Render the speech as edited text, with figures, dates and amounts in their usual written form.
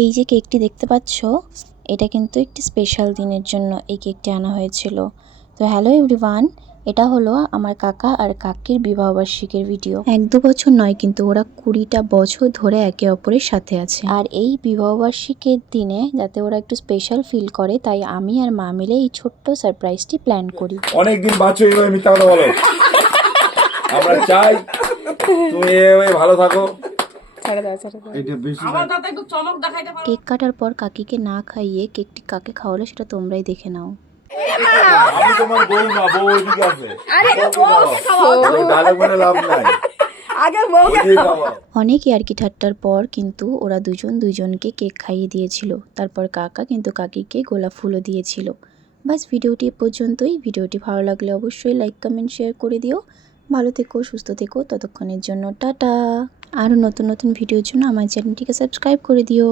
এই যে কেকটি দেখতে পাচ্ছ, এটা কিন্তু একটি স্পেশাল দিনের জন্য এই কেকটি আনা হয়েছিল। তো হ্যালো এভরিওয়ান, এটা হলো আমার কাকা আর কাকির বিবাহবার্ষিকীর ভিডিও। 1-2 বছর নয়, কিন্তু ওরা 20টা বছর ধরে একে অপরের সাথে আছে। আর এই বিবাহবার্ষিকীর দিনে যাতে ওরা একটু স্পেশাল ফিল করে, তাই আমি আর মা মিলে এই ছোট্ট সারপ্রাইজটি প্ল্যান করি। অনেকদিন বাঁচো, এইভাবে মিথ্যা কথা বলো। আমরা চাই তুমি এইভাবে ভালো থাকো। কেক কাটার পর কাকিকে না খাইয়ে কেকটি কাকে খাওয়ালো সেটা তোমরাই দেখে নাও। আমি তোমার বউ না, বউ ওইদিকে আছে। ডায়লগ মানে লাভ নাই। অনেক ইয়ার্কি ঠাট্টার পর কিন্তু ওরা দুজনকে কেক খাইয়ে দিয়েছিল। তারপর কাকা কিন্তু কাকিকে গোলাপ ফুলও দিয়েছিল। বাস ভিডিওটি এ পর্যন্তই। ভিডিওটি ভালো লাগলে অবশ্যই লাইক কমেন্ট শেয়ার করে দিও। ভালো থেকো, সুস্থ থেকো, ততক্ষণের জন্য টাটা। আরও নতুন নতুন ভিডিওর জন্য আমার চ্যানেলটিকে সাবস্ক্রাইব করে দিও।